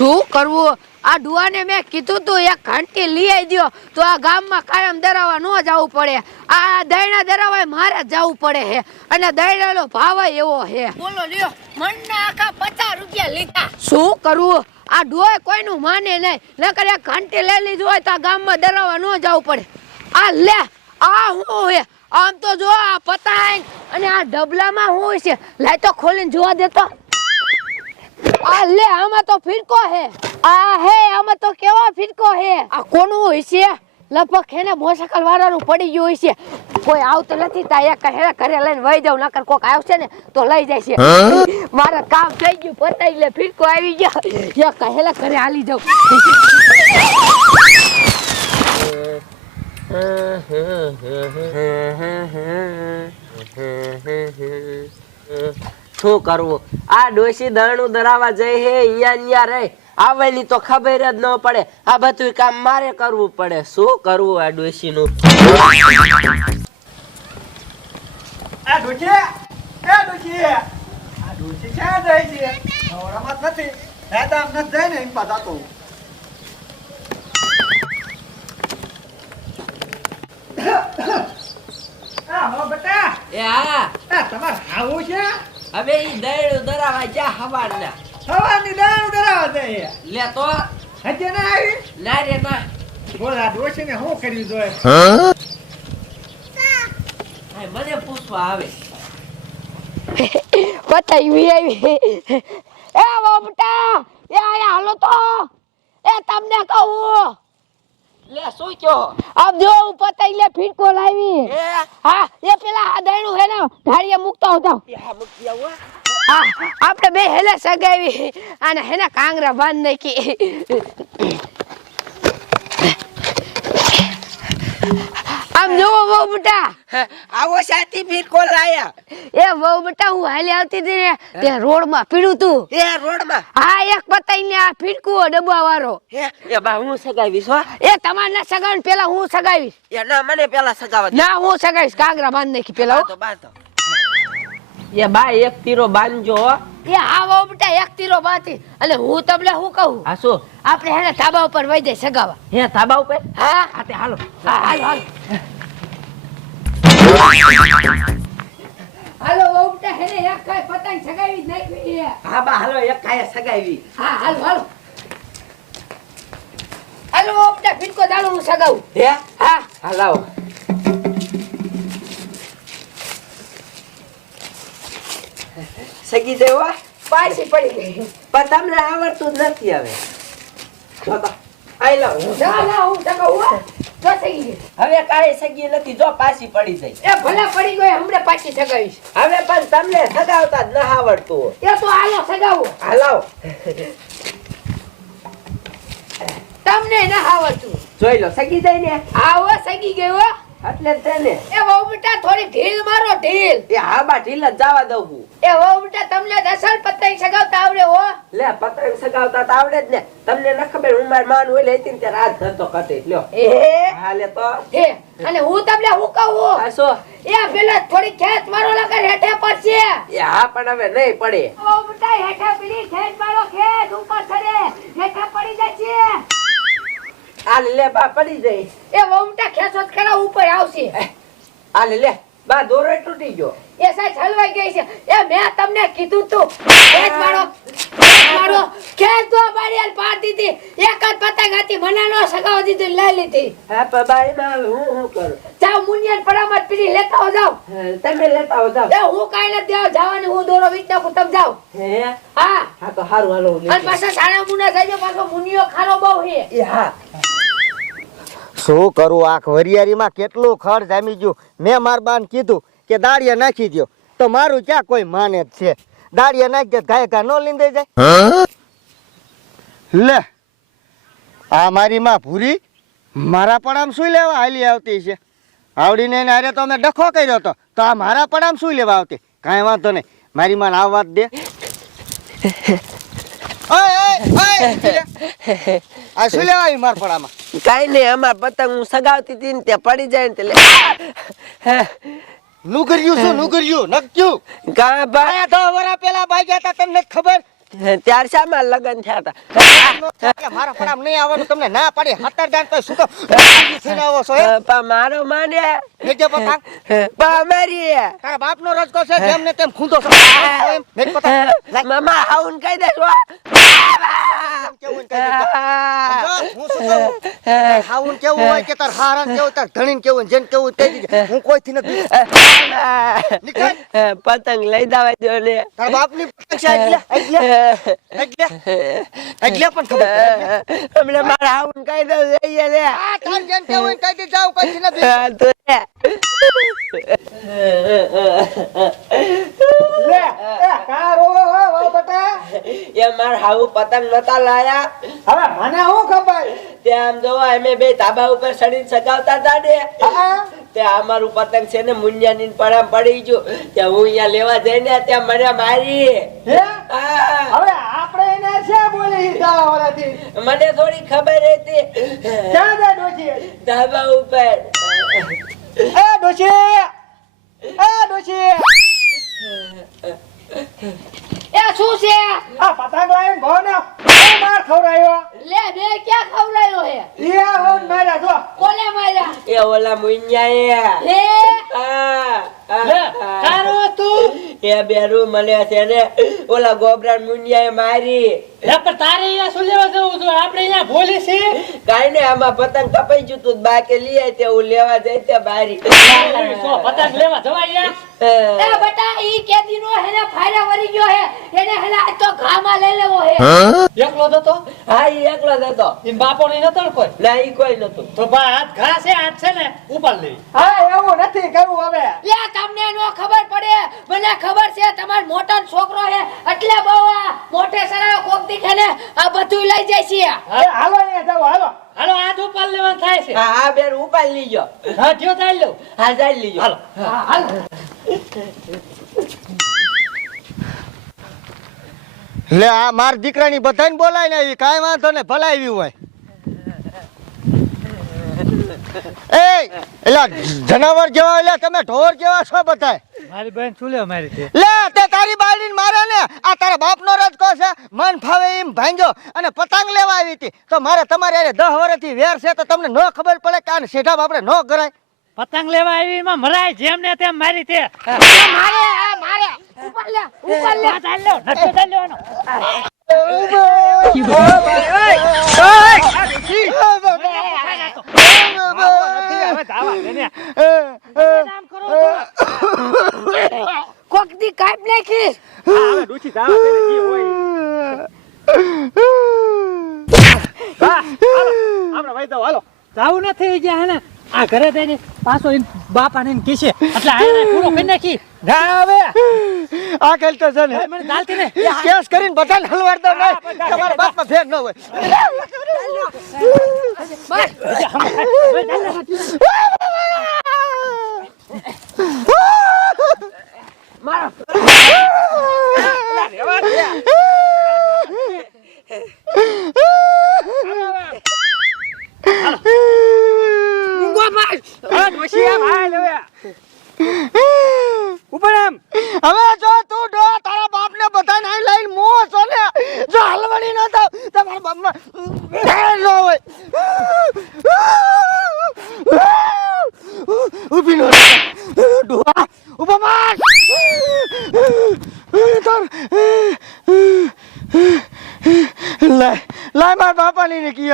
શું કરવું? આ ડુઆને મેં કીધું તું એક ઘંટી લઈ આવી દ્યો તો આ ગામમાં કાયમ દરાવા ન જવું પડે. આ દૈણા દરાવાય મારે જવું પડે હે. અને દૈણાનો ભાવ એવો હે. બોલો લ્યો. મણના આખા પચાસ રૂપિયા લીધા. શું કરવું? આ ડુઆ કોઈનું માને નહીં. નકર એક ઘંટી લઈ લીધું હોય તો આ ગામમાં દરાવા ન જવું પડે. આ લે આ હું હે? આમ તો જો આ પતંગ અને આ ડબલામાં હું છે લાય તો ખોલીને જોવા દેતો આ લે આમાં તો ફિરકો હે આ હે આમાં તો કેવો ફિરકો હે આ કોનું હોય છે લગભગ હેને મોટરસાયકલ વાળાનું પડી ગયું હોય છે કોઈ આવતું નથી તા એક હેરા ઘરે લઈને વહી જાવ નકર કોક આવશે ને તો લઈ જાય છે મારા કામ થઈ ગયું પતાઈ લે ફિરકો આવી ગયો એક હેલા ઘરે હાલી જાવ શું કરવું? આ ડોસી દરણું દરાવા જઈ હે અહીંયા ને રહે. આવેલી તો ખબર જ ન પડે. આ બધું કામ મારે કરવું પડે. શું કરવું આ ડોસી નું આ ડોશી! એ ડોશી! આ ડોશી ક્યાં જાય છે? નવરામાં નથી. દાદા આમ જાય ને એમ પાછા તો. હો બેટા. એ હા. તમારે ખાવું છે? હવે ઈ દરણું દરાવા જા હવારના. હવાની દાળ ધરાવા દે લે તો. હજે ના આવી? ના રે ના. બોલા આ ડોશીને શું કર્યું દો હા, મને પૂછવા આવે. બતાવી આવી. એ બાપટા એ આયા હાલો તો. એ તમને કહું. લે શું કયો આમ જો હું પતાઈ લે ફીરકો લાવી. હા એ પેલા આ દૈણું હે ને ઢાળીએ મૂકતો હતો હા મૂકી આવો હા. આપણે બે હેલે સગાવી અને હેને કાંગરા બાંધ નાખી. આમ જોવો બહુ બેટા. આવો સાથી ફીરકો લાયા. એ બહુ બેટા હું હાલી આવતી હતી ને તે રોડમાં પીડું તું. એ રોડમાં? હા એક પતાઈ ને આ ફીરકું ડબ્બા વાળો એ બા હું સગાવીશ હો? એ તમાર ના સગાવ પેલા હું સગાવીશ. એ ના મને પેલા સગાવ ના હું સગાવીશ. કાગરા બાંધ નાખી પેલા તો બાંધો. એ બા એક તીરો બાંધજો એ હા બહુ એક તીરો બાતી એટલે હું તમને શું કહું? આ શું? આપણે હેને ધાબા ઉપર વહી જાય સગાવા. હે ધાબા ઉપર? હા? હા તે હાલો. હાલો હાલો. હાલો બેટા હેને એક કાંઈ પતંગ સગાવી નાખવી હા બા હાલો એક કાયા સગાવી. હા હાલો હાલો. હાલો બહુ બેટા દાડો હું સગાવું. હે? હા. હાલાવો સગી દેવા પાછી પડી ગઈ. પણ તમને આવડતું જ નથી હવે. આઈ હું. ના ના હું સગાવું જો સગી ગઈ હવે કાંઈ સગી નથી જો પાછી પડી જઈ એ ભલે પડી ગઈ હમણાં પાછી સગાવીશ. હવે પણ તમને સગાવતા જ ન આવડતું એ તો હાલો સગાવું. હાલાવ તમને ન આવડતું. જોઈ લો સગી જઈને ને? આવો સગી ગઈ હો. એટલે તેને એ વહુ બેટા થોડી ઢીલ મારો ઢીલ. એ હા બા ઢીલ જ જવા દઉં હું. એ વહુ બેટા તમને દસલ પતંગ સગાવતા આવડે હો. લે પતંગ સગાવતા તો આવડે જ ને. તમને ન ખબર હું માર માન હોય લેતી ને રાત આ કતે લ્યો. એ? હા લે તો. હે અને હું તમને હું કહું? હસો એ પેલા થોડી ખેંચ મારો લગન હેઠે પડશે. એ હા પણ હવે નહીં પડે. વહુ બેટા હેઠે પડી ખેંચ મારો ખેંચ ઉપર ચડે. હેઠે પડી જાય છે આ લે બા પડી જાય. એ બહુ ખેંચો ખરા ઉપર આવશે. આ લે લે બા દોરો તૂટી ગયો. એ સાઈડ હલવાઈ ગઈ છે. એ મેં તમને કીધું તું. ખેંચ મારો મારો. ખેંચ તો બારીયાલ પાર દીધી. એક જ પતંગ હતી મને નો સગાવ દીધી લઈ લીધી. હા પણ બા એમાં હવે હું કરું? જાઓ મુનિયન પડામત પીડી લેતા આવો જાઓ. તમે લેતા આવો જાઓ. એ હું કાઈ નથી દેવા જવાની હું દોરો વીચ નાખું તમે જાઓ. હે? હા. હા તો સારું હાલો હું અને પાછા સારા મુના થઈ પાછો મુનિયો ખારો બહુ હે એ હા. શું કરું? આ વરિયાળીમાં કેટલું ખડ જામી ગયું? મેં માર બાન કીધું કે દાળિયા નાખી દ્યો. તો મારું ક્યાં કોઈ માને જ છે? દાળિયા નાખી દે ગાય ગા નો લીંદે જાય? લે આ મારી માં ભૂરી મારા પણ આમ શું લેવા હાલી આવતી છે? આવડીને એને અરે તો અમે ડખો કર્યો હતો. તો આ મારા પણ આમ શું લેવા આવતી? કાંઈ વાંધો નહીં. મારી માં આવવા જ દે. આ શું લેવા આવી માર પડામાં કાઈ નહીં અમાર પતંગ હું સગાવતી હતી ને તે પડી જાય ને તે લે. નુગર્યું શું નુગર્યું નક્યું. કા આયા વરા પેલા ભાગ્યા હતા તમને ખબર? ત્યાર શામાં લગ્ન થયા હતા. મારા ફળામ નહીં આવવાનું તમને ના પાડી હતર દાન તો શું તો આવો છો પણ મારો માને. મેઘે પતા પણ અમારી તારા બાપનો રજકો છે જેમ ને તેમ ખૂંદો છો. મેજ પતા મામા આવું કહી દેશો કેવું ને ને હોય કે તાર હારા કેવું તાર ધણીને કેવું ને કેવું તે દેજે. હું નથી. પતંગ લઈ દાવા દો ને. તારા બાપની છે એટલે એટલે એટલે પણ ખબર પડે. મારા આવું કહી દઉં જઈએ ને આ તાર જેને કેવું હોય ને કહી દેજે, હું કોઈથી તો લે. લે એ કારો હો બેટા એ માર હાઉ પતંગ નતા લાયા હવે મને હું ખબર તે આમ જોવા અમે બે ધાબા ઉપર ચડીને સગાવતા હતા ને? તે અમારું પતંગ છે ને મુંડિયાની પડામ પડી ગયું. ત્યાં હું અહીંયા લેવા જઈને ત્યાં મને મારી. હવે આપણે એને છે બોલી દાવાવાળાથી મને થોડી ખબર હતી. ક્યાં જાય ડોશી? ધાબા ઉપર. એ ડોશી! એ ડોશી! એ શું છે? આ પતંગ લાવીને ભાવને બહુ માર લે બે ક્યાં ખવડાયો હે? ઈ આ હોન જો. કોને માર્યા? એ ઓલા મુંડિયા હે? એ બેરું મને છે ને. ઓલા ગોબરા મુંડિયા મારી. લે પણ તારે અહીંયા શું લેવા જવું છું? આપણે અહીંયા ભોલી છે. કાઈ ને આમાં પતંગ કપાઈ ગયું તું બાકે લઈ આય તે હું લેવા જઈ તે બારી. પતંગ લેવા જવાય એ બટા ઈ કેદી નો હેને ફાયરા વરી ગયો હે. એને હેને આ તો ઘામાં લઈ લેવો હે. એકલો દતો હા ઈ એકલો દતો ઈ બાપો ની નતો કોઈ? લે ઈ કોઈ નતો તો બા હાથ ઘા છે હાથ છે ને? ઉપર લે. હા એવું નથી કરવું હવે. લે તમને નો ખબર પડે. મને ખબર છે તમાર મોટો છોકરો હે. એટલે બહુ આ મોટે સરાયો કોક દીખે ને આ બધું લઈ જાય છે. હાલો અહીંયા જાવ હાલો. હાલો હાથ ઉપર લેવા થાય છે. હા હા બેન લઈ લીજો. હા જો લો હા જાય લીજો. હાલો. હા હાલ. લે આ માર દીકરાની બધાને બોલાય ને આવી. કાંઈ વાંધો ને ભલાવી હોય. એ એલા જનાવર જેવા એલા તમે ઢોર જેવા છો બધાય. મારી બેન શું લેવા મારી છે લે તે તારી બાળીને મારે ને. આ તારા બાપનો રજકો છે. મન ફાવે એમ ભાંગ્યો અને પતંગ લેવા આવી હતી. તો મારે તમારે હારે દહ વર્ષથી વેર છે તો તમને ન ખબર પડે કે આને સીધા આપણે ન કરાય પતંગ લેવા આવી એમાં મરાય જેમ ને તેમ મારી તે મારે મારે. ઉપર લે ઉપર લે. ચાલ લો નટકો ચાલ લેવાનો. નામ કરો તો. કોક દી કાપ નાખીશ. જાવું નથી ગયા હે ને. આ ઘરે દઈને પાછો બાપાને ઈન કીશે એટલે આ એને પૂરો કરી નાખી. જા હવે આ ખેલ તો છે ને મને ચાલતી ને કેસ કરીને બધાને હલવાડ દો નહીં. તમારા બાપમાં ફેર ન હોય. હવે જો તું ડો, તારા બાપને બધા અહીં લઈને મો છો ને, જો હલવાડી ન દો તમારા બાપમાં ફેર ન હોય. ઊભી નો ડોહા માર. તાર. લાય લાય મારા બાપાની ને કી